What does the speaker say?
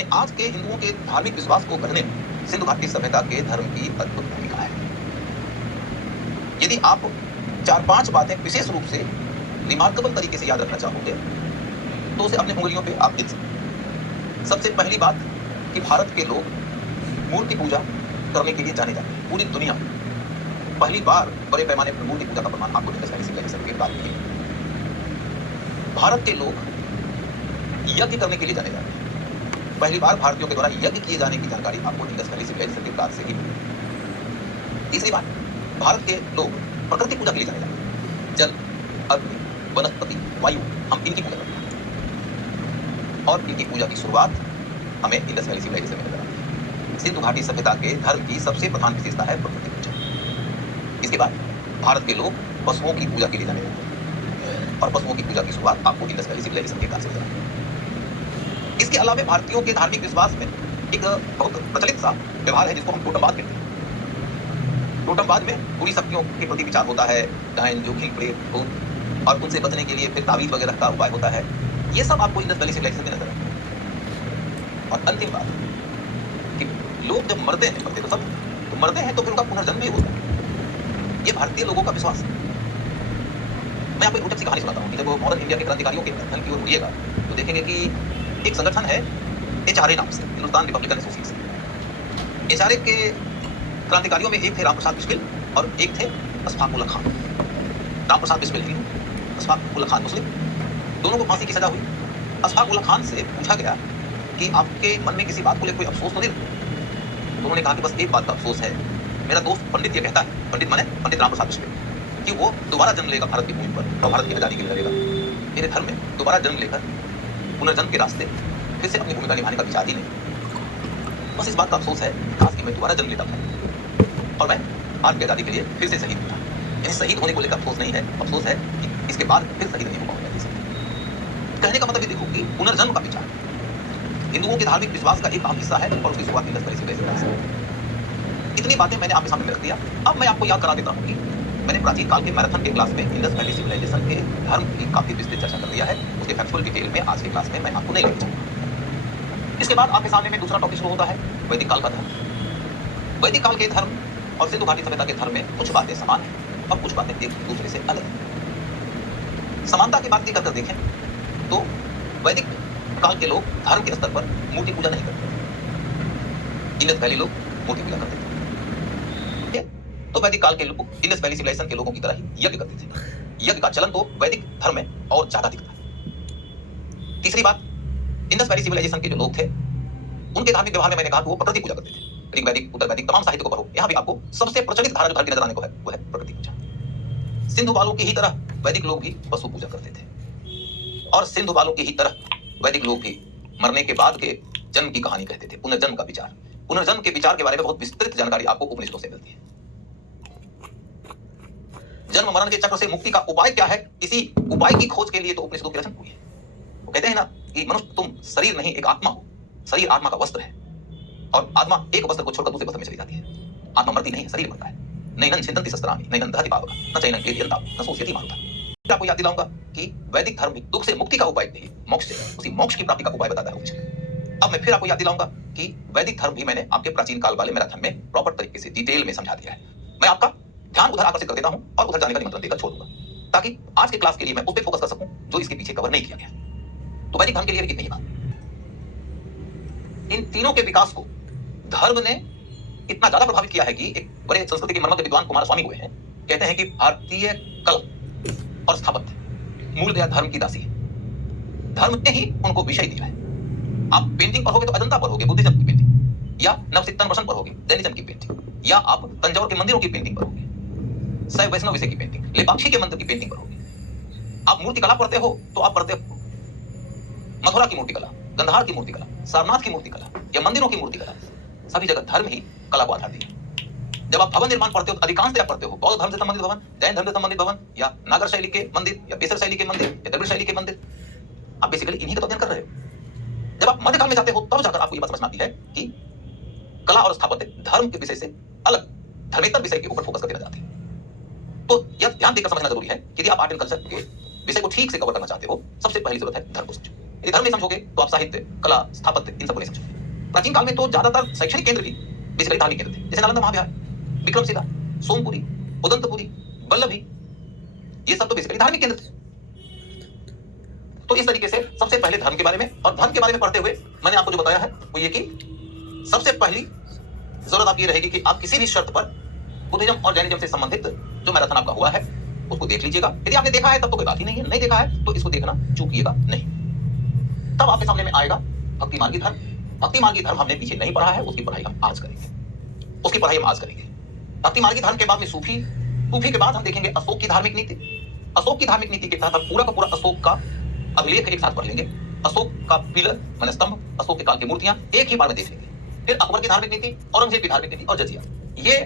यानी आज के हिंदुओं के धार्मिक विश्वास को गढ़ने में सिंधु घाटी सभ्यता के धर्म की अद्भुत भूमिका है। यदि आप 4-5 बातें विशेष रूप से रिमार्केबल तरीके से याद रखना चाहोगे तो उसे अपने उंगलियों पे आप गिन सकते। सबसे पहली बात कि भारत के लोग मूर्ति पूजा करने के लिए जाने जाते हैं। पूरी दुनिया में पहली बार बड़े पैमाने पर मूर्ति पूजा का प्रमाण आपको सिविलाइजेशन के बाद मिलेगा। भारत के लोग यज्ञ करने के लिए जाने जाते हैं। पहली बार भारतीयों के द्वारा यज्ञ किए जाने की जानकारी आपको इंडस वैली सिविलाइजेशन के बाद से ही मिली। तीसरी बात, भारत के लोग प्रकृति पूजा के लिए जाने जाते हैं। जल, अग्नि, वनस्पति, वायु, हम इनकी पूजा करते हैं और इनकी पूजा की शुरुआत हमें इंडस वैली सिविलाइजेशन में नजर आती है। सिंधु घाटी सभ्यता के धर्म की सबसे प्रधान विशेषता है प्रकृति पूजा। इसके बाद भारत के लोग पशुओं की पूजा के लिए जाने जाते हैं और पशुओं की पूजा की शुरुआत आपको इंडस वैली सिविलाइजेशन के बाद से नजर आती है। इसके अलावा भारतीयों के धार्मिक विश्वास में एक बहुत प्रचलित सा व्यवहार है जिसको हम टोटमवाद कहते हैं। टोटमवाद में पूरी शक्तियों के प्रति विचार होता है, डायन, जोखिम, प्रेत, भूत और उनसे बचने के लिए फिर तावीज वगैरह का उपाय होता है। ये सब आपको इंडस वैली सिविलाइजेशन में नजर आता है। और अंतिम बात कि लोग जब मरते हैं तो मरते हैं तो फिर उनका पुनर्जन्म भी होता है। ये भारतीय लोगों का विश्वास है। मैं आपको एक रोचक सी कहानी सुनाता हूँ कि जब मॉडर्न इंडिया के क्रांतिकारियों के अध्ययन की ओर मुड़िएगा तो देखेंगे कि एक संगठन है HRA नाम से, हिंदुस्तान रिपब्लिकन एसोसिएशन। HRA के क्रांतिकारियों में एक थे रामप्रसाद बिस्मिल और एक थे अशफाक उल्ला खान। रामप्रसाद बिस्मिल हिंदू, अशफाक उल्ला खान मुस्लिम, दोनों को फांसी की सजा हुई। अशफाक उल्ला खान से पूछा गया कि आपके मन में किसी बात को लेकर कोई अफसोस तो नहीं? तो उन्होंने कहा कि बस एक बात का अफसोस है, मेरा दोस्त पंडित ये कहता है, पंडित माने पंडित रामप्रसाद बिस्मिल, कि वो दोबारा जन्म लेगा भारत की भूमि पर और भारत की आजादी के लिए लड़ेगा। मेरे धर्म में दोबारा जन्म लेकर पुनर्जन्म के रास्ते फिर से अपनी भूमिका निभाने का विचार ही नहीं। बस इस बात का अफसोस है काश कि मैं दोबारा जन्म लेता था और मैं भारत की आजादी के लिए फिर से शहीद होता। यानी शहीद होने को लेकर अफसोस नहीं है, अफसोस है कि इसके बाद फिर शहीद नहीं हो पाऊंगा। कहने का मतलब ये देखो कि पुनर्जन्म का विचार हिंदुओं के धार्मिक विश्वास का एक अहम हिस्सा है और उसकी शुरुआत इंडस वैली सिविलाइजेशन से। इतनी बातें मैंने आपके सामने रख दिया। अब मैं आपको याद करा देता हूँ कि मैंने प्राचीन काल के मैराथन के क्लास में इंडस वैली सिविलाइजेशन के धर्म की काफी विस्तृत चर्चा कर दिया है। उसके फैक्चुअल डिटेल में आज के क्लास में मैं आपको नहीं लेकर जाऊंगा। इसके बाद आपके सामने में दूसरा टॉपिक शुरू होता है वैदिक काल का धर्म। वैदिक काल के धर्म और सिंधु घाटी सभ्यता के धर्म में कुछ बातें समान हैं और कुछ बातें एक दूसरे से अलग हैं। समानता की बात की करके देखें तो वैदिक काल के लोग धर्म के स्तर पर मूर्ति पूजा नहीं करते थे। इंडस वैली लोग मूर्ति पूजा करते थे। तो वैदिक काल के लोग इंडस वैली सिविलाइजेशन के लोगों की तरह ही यज्ञ करते थे। यज्ञ का चलन तो वैदिक धर्म में और ज्यादा दिखता है। तीसरी बात, इंडस वैली सिविलाइजेशन के जो लोग थे उनके धार्मिक व्यवहार में मैंने कहा कि वो प्रकृति पूजा करते थे। ऋग वैदिक, उत्तर वैदिक तमाम साहित्य को पढ़ो, यहाँ भी आपको सबसे प्रचलित धारा जो धर्म की नजर आने को है वो है प्रकृति पूजा। सिंधु वालों की ही तरह वैदिक लोग भी पशु पूजा करते थे और सिंधु वालों की ही तरह वैदिक लोग भी मरने के बाद के जन्म की कहानी कहते थे, पुनर्जन्म का विचार। पुनर्जन्म के विचार के बारे में बहुत विस्तृत जानकारी आपको उपनिषदों से मिलती है। जन्म मरण के चक्र से मुक्ति का उपाय क्या है, इसी उपाय की खोज के लिए तो उपनिषदों की रचना हुई है। वो कहते हैं ना कि मनुष्य तुम शरीर नहीं एक आत्मा हो। शरीर आत्मा का वस्त्र है और आत्मा एक वस्त्र को छोड़कर दूसरे वस्त्र में चली जाती है। आत्मा मरती नहीं है, शरीर मरता है। नैनं छिन्दन्ति शस्त्राणि नैनं दहति पावकः न चैनं क्लेदयन्तां न शोषयति मारुतः। आपको याद दिलाऊंगा कि वैदिक धर्म भी दुख से मुक्ति का उपाय नहीं, मोक्ष से, उसी मोक्ष की प्राप्ति का उपाय बताता है उपनिषद। अब मैं फिर आपको याद दिलाऊंगा कि वैदिक धर्म भी मैंने आपके प्राचीन काल वाले मैराथन में प्रॉपर तरीके से डिटेल में समझा दिया है। मैं आपका ध्यान उधर आकर्षित कर देता हूं और उधर जाने का निमंत्रण देकर छोड़ दूंगा ताकि आज के क्लास के लिए मैं उस पर फोकस कर सकूं जो इसके पीछे कवर नहीं किया गया। तो वैदिक धर्म के लिए इतनी ही बात। इन तीनों के विकास को धर्म ने इतना ज्यादा प्रभावित किया है कि एक बड़े संस्कृति के मर्मज्ञ विद्वान कुमारस्वामी हुए हैं, कहते हैं कि भारतीय कला और स्थापत्य मूलतः धर्म की दासी है। धर्म ने ही उनको विषय दिया है। आप पेंटिंग पढ़ोगे तो अजंता पढ़ोगे, बुद्धिज्म की पेंटिंग, या नवसिद्धन वसन पढ़ोगे, जैनिज्म की पेंटिंग, या आप तंजौर के मंदिरों की पेंटिंग पढ़ोगे, शैव वैष्णव विषय की पेंटिंग, लेपाक्षी के मंदिर की पेंटिंग पढ़ोगे। आप मूर्तिकला पढ़ते हो तो आप पढ़ते हो मथुरा की मूर्तिकला, गंधार की मूर्तिकला, सारनाथ की मूर्तिकला या मंदिरों की मूर्तिकला। सभी जगह धर्म ही कला को आधार दिया। जब आप भवन निर्माण पढ़ते हो तो अधिकांशतः पढ़ते हो बौद्ध धर्म से संबंधित भवन, जैन धर्म से संबंधित भवन, या नागर शैली के मंदिर, या बेसर शैली के मंदिर, या द्रविड़ शैली के मंदिर। आप बेसिकली इन्हीं का तो अध्ययन कर रहे हो। जब आप मध्यकाल में जाते हो तब जाकर आपको ये बात समझ में आती है कि कला और स्थापत्य धर्म के विषय से अलग धर्मेतर विषय के ऊपर फोकस करके जाते हैं। तो यह ध्यान देकर समझना जरूरी है कि यदि आप आर्ट एंड कल्चर के विषय को ठीक से कवर करना चाहते हो, सबसे पहली जरूरत है धर्म को समझो। यदि धर्म नहीं समझोगे तो आप साहित्य, कला, स्थापत्य इन सबको नहीं समझोगे। प्राचीन काल में तो ज्यादातर शैक्षणिक केंद्र भी बेसिकली धार्मिक केंद्र थे, जैसे नालंदा महाविहार, विक्रमशिला, सोमपुरी, उदंतपुरी, वल्लभी, ये सब तो बेसिकली धार्मिक केंद्र थे। तो इस तरीके से सबसे पहले धर्म के बारे में, और धर्म के बारे में पढ़ते हुए मैंने आपको जो बताया है वो ये कि सबसे पहली जरूरत आपकी रहेगी कि आप किसी भी शर्त पर बुद्धिज्म और जैनिज्म से संबंधित जो मैराथन आपका हुआ है उसको देख लीजिएगा। यदि आपने देखा है तब तो कोई बात ही नहीं है, नहीं देखा है तो इसको देखना चूकिएगा नहीं। तब आपके सामने में आएगा भक्ति मार्गी धर्म। भक्ति मार्गी धर्म हमने पीछे नहीं पढ़ा है, उसकी पढ़ाई हम आज करेंगे। भक्ति मार्गी धर्म के बाद में सूफी के बाद हम देखेंगे अशोक की धार्मिक नीति। अशोक की धार्मिक नीति के तहत हम पूरा का पूरा अशोक का अभिलेख एक साथ पढ़ लेंगे। अशोक का पिलर माने स्तंभ, अशोक के काल की मूर्तियां एक ही बार में देख लेंगे। फिर अकबर की धार्मिक नीति, औरंगजेब की धार्मिक नीति और जजिया। ये